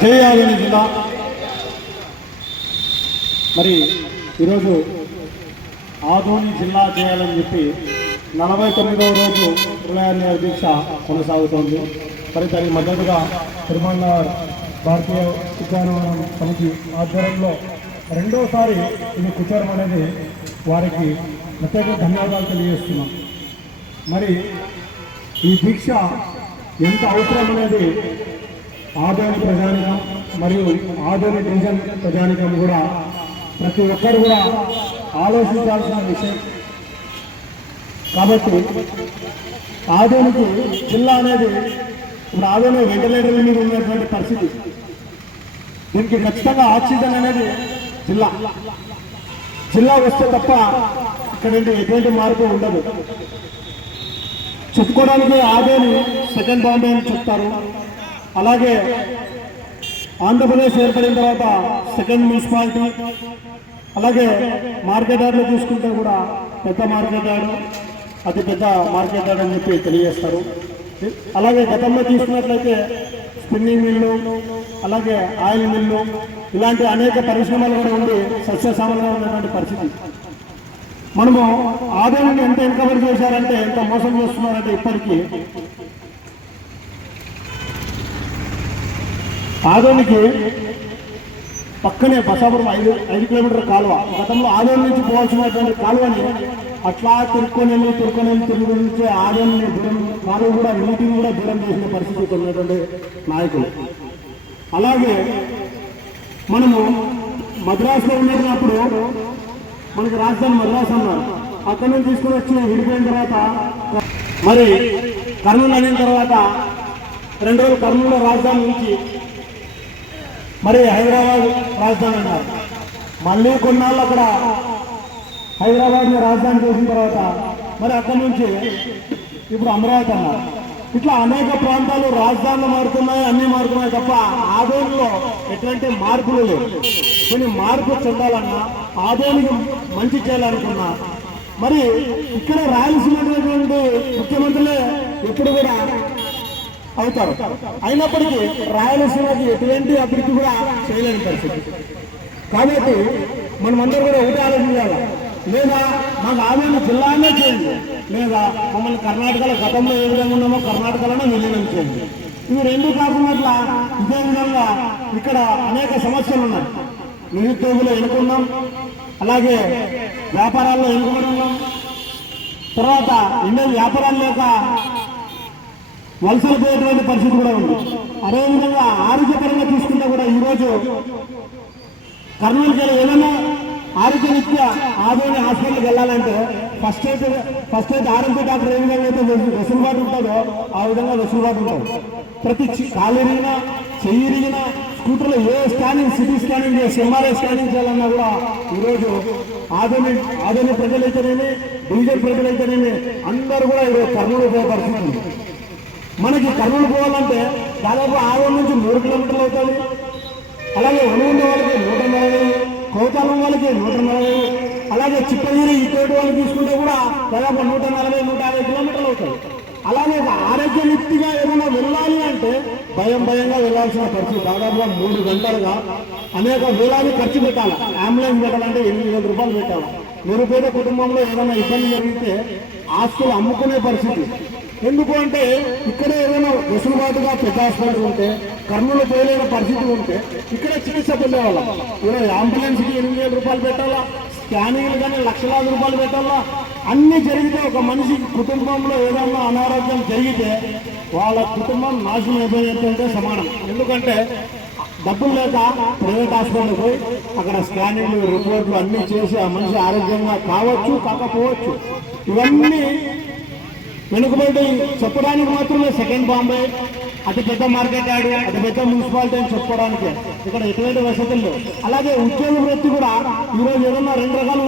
జై ఆదోని జిల్లా. మరి ఈరోజు ఆదోని జిల్లా చేయాలని చెప్పి 49వ రోజు హృదయాన్యాయ దీక్ష కొనసాగుతోంది. మరి దానికి మద్దతుగా తిరుమల భారతీయ ఉద్యానవనం సమితి ఆధ్వర్యంలో రెండోసారి ఇది కూర్చోవడం అనేది వారికి ప్రత్యేక ధన్యవాదాలు తెలియజేస్తున్నాం. మరి ఈ దీక్ష ఎంత అవసరం అనేది ఆదోని ప్రజానికం మరియు ఆదోని డివిజన్ ప్రజానికం కూడా ప్రతి ఒక్కరు కూడా ఆలోచించాల్సిన విషయం. కాబట్టి ఆదోనికి జిల్లా అనేది ఇప్పుడు ఆదోని వెంటిలేటర్ల మీద ఉన్నటువంటి పరిస్థితి. దీనికి ఖచ్చితంగా ఆక్సిజన్ అనేది జిల్లా వస్తే తప్ప ఇక్కడ ఎటువంటి మార్పు ఉండదు. చెప్పుకోవడానికి ఆదోని సెకండ్ బాంబే అని చెప్తారు. అలాగే ఆంధ్రప్రదేశ్ ఏర్పడిన తర్వాత సెకండ్ మున్సిపాలిటీ. అలాగే మార్కెట్ యార్డ్లో చూసుకుంటే కూడా పెద్ద మార్కెట్ యార్డ్, అతి పెద్ద మార్కెట్ యార్డ్ అని చెప్పి తెలియజేస్తారు. అలాగే గతంలో తీసుకున్నట్లయితే స్పిన్నింగ్ మిల్లు, అలాగే ఆయిల్ మిల్లు, ఇలాంటి అనేక పరిశ్రమలు కూడా ఉండి సస్యశ్యామలంగా ఉన్నటువంటి పరిస్థితి. మనము ఆదాయాన్ని ఎంత ఎన్కవర్ చేశారంటే, ఎంత మోసం చేస్తున్నారంటే ఇప్పటికీ ఆదోనికి పక్కనే బసాపురం 5 కిలోమీటర్ల కాలువ. గతంలో ఆదోని నుంచి పోవాల్సినటువంటి కాలువని అట్లా తిరుగుతుంటే ఆదోని దూరం కాలువ కూడా నీటిని కూడా దూరం చేసిన పరిస్థితి ఉన్నటువంటి నాయకులు. అలాగే మనము మద్రాసులో ఉన్నప్పుడు మనకి రాజధాని మద్రాసు అన్నారు. అక్కడి నుంచి తీసుకుని వచ్చి విడిపోయిన తర్వాత మరి కర్నూలు అయిన తర్వాత 2 రోజులు కర్నూలులో రాజధాని నుంచి మరి హైదరాబాద్ రాజధాని అన్నారు. మళ్ళీ కొన్నాళ్ళు అక్కడ హైదరాబాద్ని రాజధాని చేసిన తర్వాత మరి అక్కడి నుంచి ఇప్పుడు అమరావతి అన్నారు. ఇట్లా అనేక ప్రాంతాలు రాజధానులు మారుతున్నాయి, అన్నీ మారుతున్నాయి తప్ప ఆదోనిలో ఎటువంటి మార్పులు లేవు. కొన్ని మార్పు చెందాలన్నా, ఆదోనికి మంచి చేయాలనుకున్నా మరి ఇక్కడ రాయలసీమటువంటి ముఖ్యమంత్రులే ఎప్పుడు కూడా అవుతారు. అయినప్పటికీ రాయలసీమకి ఎటువంటి అభివృద్ధి కూడా చేయలేని పరిస్థితి. కాబట్టి మనమందరూ కూడా ఒకటి ఆలోచించాలి. లేదా మాకు ఆదోని జిల్లానే చేయండి, లేదా మమ్మల్ని కర్ణాటకలో గతంలో ఏ విధంగా ఉన్నామో కర్ణాటకలోనే విలీనం చేయండి. ఇవి రెండు కాకుండా ఇదే విధంగా ఇక్కడ అనేక సమస్యలు ఉన్నాయి. నిరుద్యోగులు ఎన్నుకున్నాం, అలాగే వ్యాపారాల్లో ఎన్నుకుని ఉన్నాం. తర్వాత ఎన్నో వ్యాపారాలు లేక వలసలు పోయేటువంటి పరిస్థితి కూడా ఉంది. అదేవిధంగా ఆరోగ్యపరంగా తీసుకుంటే కూడా ఈరోజు కర్నూలుకి ఏదైనా ఆరోగ్యరీత్యా ఆదోని హాస్పిటల్కి వెళ్ళాలంటే ఫస్ట్ అయితే ఆరోగ్య డాక్టర్ ఏ విధంగా అయితే వెసులుబాటు ఉంటుందో ఆ విధంగా వెసులుబాటు ఉంటుంది. ప్రతి కాలు ఇరిగినా, చెయ్యి ఇరిగినా, స్కూటర్లో ఏ స్కానింగ్, సిటీ స్కానింగ్ చేసి ఎంఆర్ఐ స్కానింగ్ చేయాలన్నా కూడా ఈరోజు ఆదోని ప్రజలైతేనేమి, డివిజన్ ప్రజలైతేనేమి అందరూ కూడా ఈరోజు కర్నూలు పోయే పరిస్థితి ఉంది. మనకి కర్నూలు పోవాలంటే దాదాపు ఆదోని నుంచి 3 కిలోమీటర్లు అవుతుంది. అలాగే ఒనుగుండ వాళ్ళకి 140, కోతాలం వాళ్ళకి 140, అలాగే చిత్తగిరి ఇటువంటి వాళ్ళు తీసుకుంటే కూడా దాదాపు 140-150 కిలోమీటర్లు అవుతాయి. అలాగే ఆరోగ్యరీత్యా ఏదైనా వెళ్ళాలి అంటే భయంగా వెళ్ళాల్సిన పరిస్థితి. దాదాపుగా 3 గంటలుగా అనేక వేలాది ఖర్చు పెట్టాలి. అంబులెన్స్ పెట్టాలంటే 8,000 రూపాయలు పెట్టాలి. నిరుపేద కుటుంబంలో ఏదైనా ఇబ్బంది జరిగితే ఆస్తులు అమ్ముకునే పరిస్థితి. ఎందుకు అంటే ఇక్కడే ఏదైనా వెసులుబాటుగా పెద్ద హాస్పిటల్ ఉంటే, కర్నూలు పోయలేని పరిస్థితి ఉంటే ఇక్కడే చికిత్స పొందేవాళ్ళం. ఈరోజు అంబులెన్స్కి 8,000 రూపాయలు పెట్టాలా, స్కానింగ్లు కానీ లక్షలాది రూపాయలు పెట్టాలా. అన్నీ జరిగితే ఒక మనిషి కుటుంబంలో ఏదైనా అనారోగ్యం జరిగితే వాళ్ళ కుటుంబం నాశనం అయిపోయేంటే సమానం. ఎందుకంటే డబ్బులు లేక ప్రైవేట్ హాస్పిటల్ పోయి అక్కడ స్కానింగ్లు, రిపోర్ట్లు అన్నీ చేసి ఆ మనిషి ఆరోగ్యంగా కావచ్చు, కాకపోవచ్చు. ఇవన్నీ వెనుకబడి చెప్పడానికి మాత్రమే సెకండ్ బాంబే, అతి పెద్ద మార్కెట్ యార్డ్, అతి పెద్ద మున్సిపాలిటీ అని చెప్పుకోవడానికి ఇక్కడ ఎటువంటి వసతులు లేవు. అలాగే ఉద్యోగ వృత్తి కూడా ఈరోజు ఏదన్నా 2 రకాల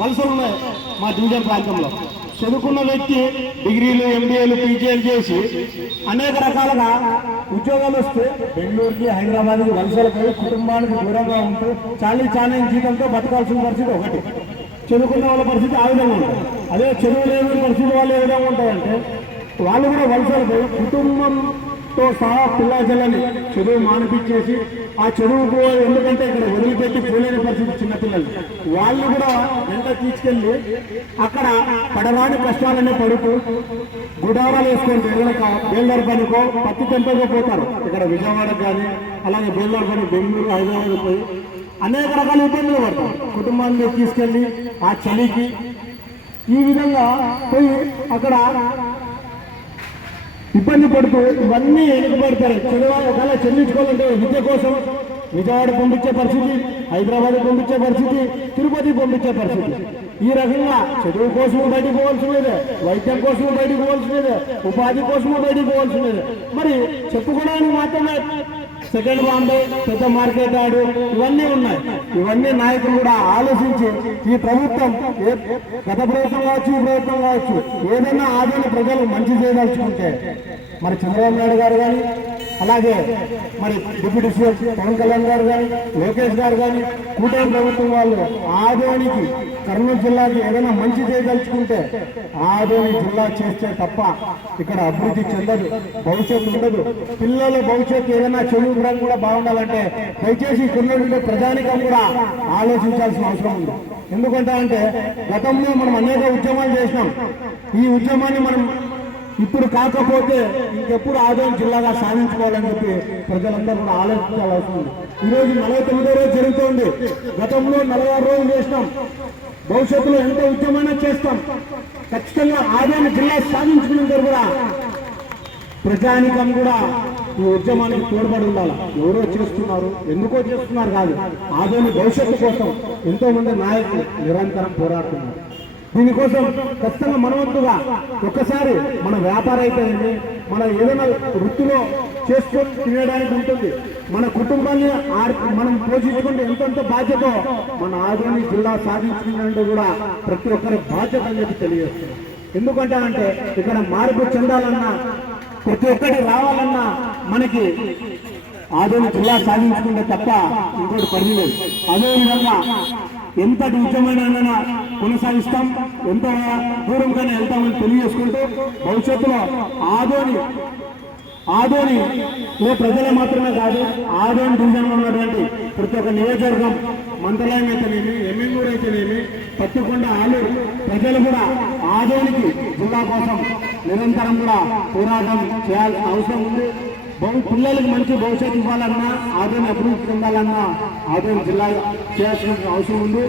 వలసలు ఉన్నాయి మా డివిజన్ ప్రాంతంలో. చదువుకున్న వ్యక్తి డిగ్రీలు, ఎంబీఏలు, పీజీలు చేసి అనేక రకాలుగా ఉద్యోగాలు వస్తే బెంగళూరుకి, హైదరాబాద్కి వలసలపై కుటుంబానికి దూరంగా ఉంటూ చాలీ జీతంతో బతకాల్సిన పరిస్థితి ఒకటి. చదువుకున్న వాళ్ళ పరిస్థితి ఆ విధంగా ఉంటుంది. అదే చదువు లేని పరిస్థితి వాళ్ళు ఏ విధంగా ఉంటాయంటే వాళ్ళు కూడా వలసలపై కుటుంబం చదువుతో సహా పిల్లజల్లని చదువు మానిపించేసి ఆ చదువుకు ఎందుకంటే ఇక్కడ వదిలిపెట్టి పోలేని పరిస్థితి చిన్నపిల్లలు వాళ్ళు కూడా వెంట తీసుకెళ్ళి అక్కడ పడరాని కష్టాలనే పడుతూ గుడారాలు వేసుకొని ఏదైనా బేల్దారి పనికో పత్తి తెంపకో పోతారు. ఇక్కడ విజయవాడకు కానీ అలాగే బేల్దారి పని బెంగళూరు హైదరాబాద్ పోయి అనేక రకాల ఇబ్బందులు పడతారు. కుటుంబాన్ని తీసుకెళ్ళి ఆ చలికి ఈ విధంగా పోయి అక్కడ ఇబ్బంది పడుతూ ఇవన్నీ వెనుకబడతారు. ఒకవేళ చెల్లించుకోవాలంటే విద్య కోసం విజయవాడ పంపించే పరిస్థితి, హైదరాబాద్ పంపించే పరిస్థితి, తిరుపతి పంపించే పరిస్థితి. ఈ రకంగా చదువు కోసము బయటికి పోవాల్సినదే, వైద్యం కోసము బయటికి పోవాల్సినదే, ఉపాధి కోసము బయటికి పోవాల్సినదే. మరి చెప్పుకోవడానికి మాత్రమే సెకండ్ బాంబే, పెద్ద మార్కెట్ యార్డు ఇవన్నీ ఉన్నాయి. ఇవన్నీ నాయకులు కూడా ఆలోచించి ఈ ప్రభుత్వం గత ప్రభుత్వం కావచ్చు, ఈ ప్రభుత్వం కావచ్చు, ఏదైనా ఆదాయ ప్రజలు మంచి చేయదలుచుకుంటే మరి చంద్రబాబు నాయుడు గారు కానీ అలాగే మరి డిప్యూటీ సీఎం పవన్ కళ్యాణ్ గారు కానీ లోకేష్ గారు కానీ కూటమి ప్రభుత్వం వాళ్ళు ఆదోనికి కర్నూలు జిల్లాకి ఏదైనా మంచి చేయదలుచుకుంటే ఆదోని జిల్లా చేస్తే తప్ప ఇక్కడ అభివృద్ధి చెందదు, భవిష్యత్తు ఉండదు. పిల్లల భవిష్యత్తు ఏదైనా చదువు కూడా బాగుండాలంటే దయచేసి ఇక్కడ ప్రజానికం కూడా ఆలోచించాల్సిన అవసరం ఉంది. ఎందుకంటే అంటే గతంలో మనం అనేక ఉద్యమాలు చేసినాం. ఈ ఉద్యమాన్ని మనం ఇప్పుడు కాకపోతే ఇంకెప్పుడు ఆదోని జిల్లాగా సాధించుకోవాలని చెప్పి ప్రజలందరూ కూడా ఆలోచించాల్సి ఉంది. ఈరోజు 49వ రోజు జరుగుతోంది. గతంలో 46 రోజులు చేసినాం. భవిష్యత్తులో ఎంత ఉద్యమైనా చేస్తాం. ఖచ్చితంగా ఆదోని జిల్లా సాధించుకునేందుకు కూడా ప్రజానికం కూడా ఈ ఉద్యమానికి తోడ్పడి ఉండాలి. ఎవరో చేస్తున్నారు, ఎందుకో చేస్తున్నారు కాదు, ఆదోని భవిష్యత్తు కోసం ఎంతో మంది నాయకులు నిరంతరం పోరాడుతున్నారు. దీనికోసం ఖచ్చితంగా మనవంతుగా ఒక్కసారి మన వ్యాపారం అయితేనే మన ఏదైనా వృత్తిలో చేసుకొని తినడానికి ఉంటుంది. మన కుటుంబాన్ని మనం పోషించుకుంటే ఎంతెంత బాధ్యత మన ఆదోని జిల్లా సాధించుకున్నట్టు కూడా ప్రతి ఒక్కరి బాధ్యత అని చెప్పి తెలియజేస్తుంది. ఎందుకంటే అంటే ఇక్కడ మార్పు చెందాలన్నా ప్రతి ఒక్కటి రావాలన్నా మనకి ఆదోని జిల్లా సాధించుకుంటే తప్ప ఇంకోటి పని లేదు. అదేవిధంగా ఎంతటి ఉద్యమైనా కొనసాగిస్తాం, ఎంత దూరంగానే వెళ్తామని తెలియజేసుకుంటూ భవిష్యత్తులో ఆదోని ప్రజలు మాత్రమే కాదు, ఆదోని డివిజన్లో ఉన్నటువంటి ప్రతి ఒక్క నియోజకవర్గం, మంత్రాలయం అయితేనేమి, ఎమ్మెల్యూరు అయితేనేమి, పత్తికొండ, ఆలూరు ప్రజలు కూడా ఆదోనికి జిల్లా కోసం నిరంతరం కూడా పోరాటం చేయాల్సిన అవసరం ఉంది. పిల్లలకు మంచి భవిష్యత్తు ఇవ్వాలన్నా, ఆదోని అభివృద్ధి చెందాలన్నా ఆదోని జిల్లా చేయాల్సిన అవసరం ఉంది.